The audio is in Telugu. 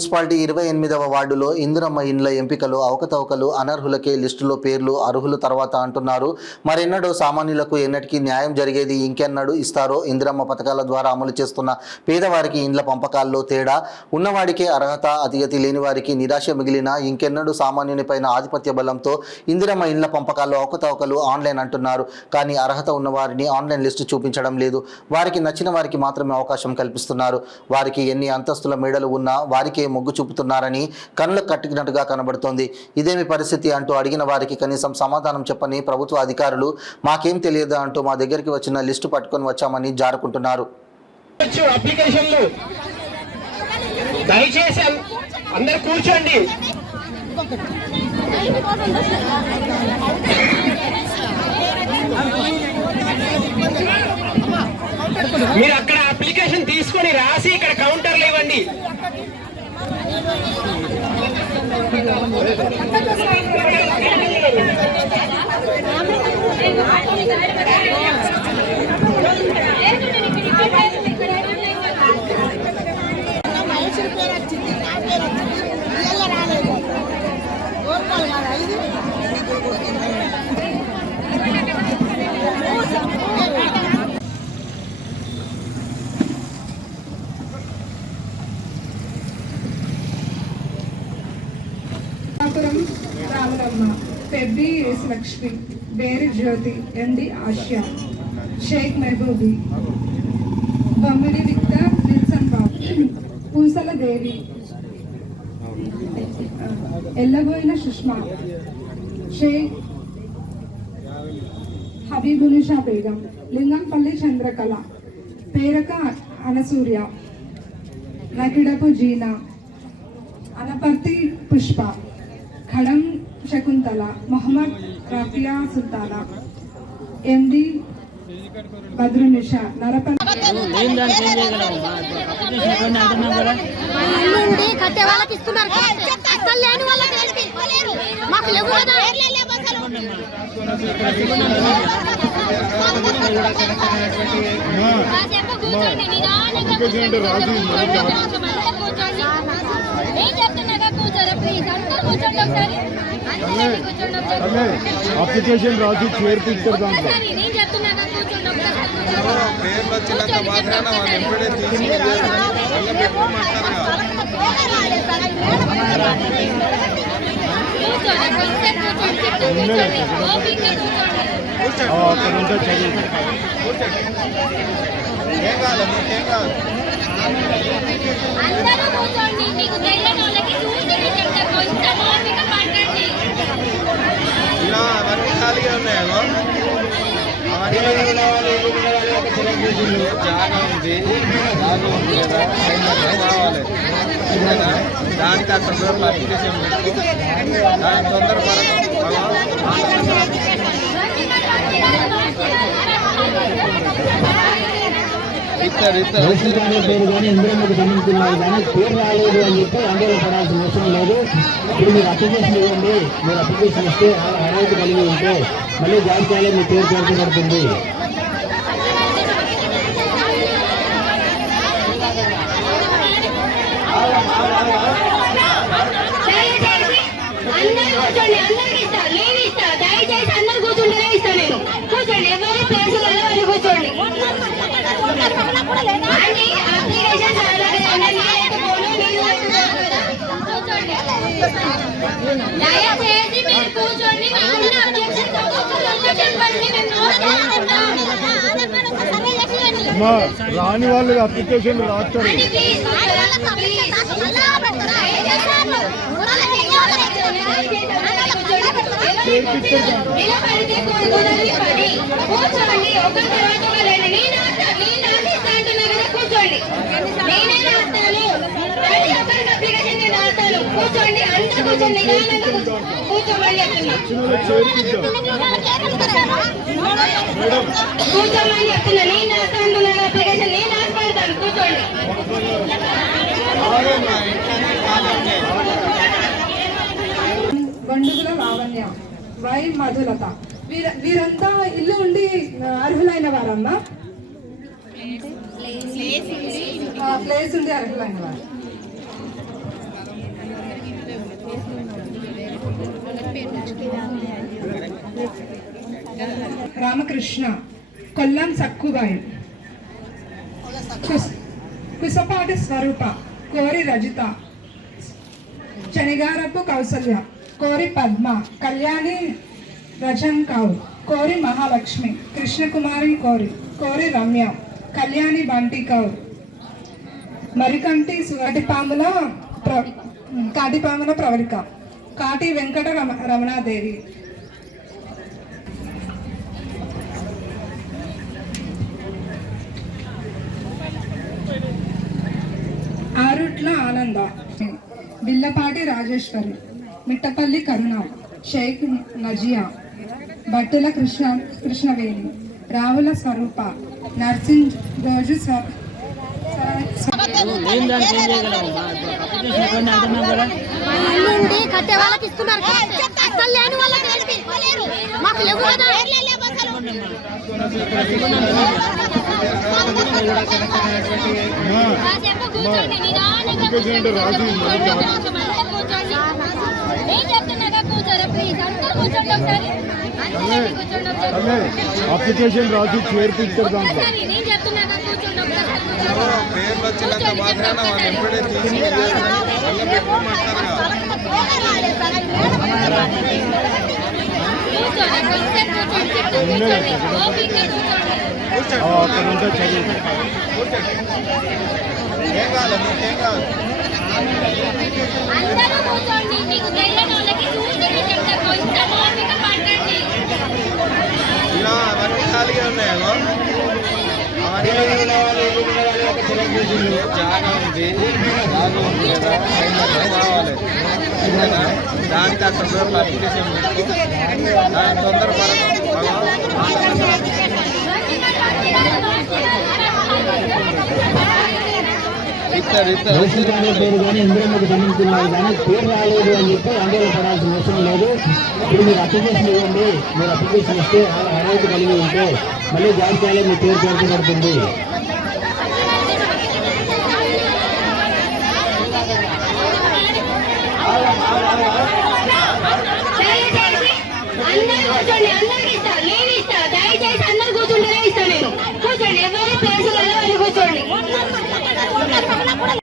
మున్సిపాలిటీ 28వ వార్డులో ఇందిరమ్మ ఇండ్ల ఎంపికలు అవకతవకలు, అనర్హులకే లిస్టులో పేర్లు, అర్హులు తర్వాత అంటున్నారు. మరెన్నడూ సామాన్యులకు ఎన్నటికీ న్యాయం జరిగేది ఇంకెన్నడూ ఇస్తారో. ఇందిరమ్మ పథకాల ద్వారా అమలు చేస్తున్న పేదవారికి ఇండ్ల పంపకాల్లో తేడా, ఉన్నవాడికే అర్హత, అతిగతి లేని వారికి నిరాశ మిగిలిన ఇంకెన్నడూ సామాన్యుని పైన ఆధిపత్య బలంతో ఇందిరమ్మ ఇండ్ల పంపకాల్లో అవకతవకలు ఆన్లైన్ అంటున్నారు. కానీ అర్హత ఉన్న వారిని ఆన్లైన్ లిస్టు చూపించడం లేదు. వారికి నచ్చిన వారికి మాత్రమే అవకాశం కల్పిస్తున్నారు. వారికి ఎన్ని అంతస్తుల మేడలు ఉన్నా వారికే మొగ్గు చూపుతున్నారని కళ్ళకు కట్టినట్టుగా కనబడుతోంది. ఇదేమి పరిస్థితి అంటూ అడిగిన వారికి కనీసం సమాధానం చెప్పని ప్రభుత్వ అధికారులు మాకేం తెలియదు అంటూ మా దగ్గరికి వచ్చిన లిస్టు పట్టుకొని వచ్చామని జారుకుంటున్నారు. అప్లికేషన్లు దయచేసి అందరూ కూర్చోండి. మీరు అక్కడ అప్లికేషన్ తీసుకొని రాసి ఇక్కడ కౌంటర్లు ఇవ్వండి. రామరమ్మ, పెబ్బి లక్ష్మి, బేరి జ్యోతి, ఎండి ఆసియా, షేక్ మెహబూబీ, బొమ్మిడి విక్టర్, విల్సన్ బాబు, పూసల దేవి, ఎల్లబోయిన సుష్మా, షేక్ హబీబునిషా బేగం, లింగంపల్లి చంద్రకళ, పేరక అనసూర్య, నకిడపు జీనా, అనపర్తి పుష్ప, ఖడం శకుంతల, మొహమ్మద్ రఫియా సుల్తానా, ఎండి బద్రునిషా, నరపల్లి అప్లికేషన్ రాసి చేర్పిస్తారు. దాంట్లో అక్కడ ఉంటే చదువు అవన్నీ ఖాళీగా ఉన్నాయో జాగా ఉంది కదా కావాలి. దానికి అక్కడ అప్లికేషన్ దానికి తొందరపడదు. పేరు కానీ ఇందిరమ్మకు సంబంధించినవి కానీ పేరు రాలేదు అని చెప్పి ఆందోళన పడాల్సిన అవసరం లేదు. ఇప్పుడు మీరు అప్లికేషన్ ఇవ్వండి. మీరు అప్లికేషన్ ఇస్తే అర్హత కలిగి ఉంటే మళ్ళీ జాబితాలో మీ పేరు చేర్చబడుతుంది. దయచేసి మీరు కూర్చోండి. రాని వాళ్ళు అప్లికేషన్ రాస్తారు. కూర్చోండి, అంతా కూర్చోండి, కూర్చోమని చెప్తున్నా. కూర్చోమని చెప్తున్నా. నేను రాస్తాను అప్లికేషన్, నేను రాసి పెడతాను. కూర్చోండి. గండుగుల లావణ్య, వై మధులత, వీరంతా ఇల్లు ఉండి అర్హులైన వారమ్మా. ప్లేస్ ఉంది అర్హులైన వారు. రామకృష్ణ, కొల్లం సక్కుబాయి, కుసపాటి స్వరూప, కోరి రజిత, శనిగారపు కౌసల్య, కోరి పద్మ, కళ్యాణి రజంకావు, కోరి మహాలక్ష్మి, కృష్ణకుమారి కోరి రమ్య, కళ్యాణి బంటి కౌర్, మరికంటి కాటిపాముల ప్రవళిక, కాటి వెంకట రమణాదేవి. ఆరుట్ల ఆనంద, బిల్లపాటి రాజేశ్వరి, మిట్టపల్లి కరుణ, షేక్ నజియా, బట్టుల కృష్ణవేణి, రావుల స్వరూప, నర్సింగ్ రోజు కట్టే వాళ్ళకి ఇస్తున్నారు, అసలు లేని వాళ్ళకి మాకు లేవు కదా. అప్లికేషన్ అంటే రాసి అదే అప్లికేషన్ రాసి చేర్పిస్తారు దాంట్లో. పేర్లు వచ్చినంత మాత్రాన వాళ్ళు ఎప్పుడే తీసుకుంటారు అక్కడ ఉంటే చదువు. ఏం కావాలి మీకేం కావాలి? అందరూ కూర్చోండి, మీకు తెలియని వాళ్ళకి చూసి చెప్తారు, కొంచెం ఓపిక పట్టండి. ఇలా అవన్నీ ఖాళీగా ఉన్నాయో అవన్నీ జాగా ఉంది, జాగా ఉంది కదా, కావాలి అంతేనా? దానికి ఆ తొందరలో అప్లికేషన్ పెట్టుకో, దానికి దోషించాలనే పేరు కానీ ఇంద్రమ్మకు సంబంధించిన వాళ్ళు కానీ పేరు రాలేదు అని చెప్పి ఆందోళన పడాల్సిన అవసరం లేదు. ఇప్పుడు మీరు అప్లికేషన్ ఇవ్వండి, మీరు అప్లికేషన్ ఇస్తే అర్హత కలిగి ఉంటే మళ్ళీ జాబితాలో మీ పేరు చేర్చబడుతుంది. అందరికి ఇస్తా, నేను ఇస్తా, దయచేసి అందరు కూర్చుంటేనే ఇస్తా. నేను కూర్చోండి, ఎవరి ప్లేసులలో కూర్చోండి.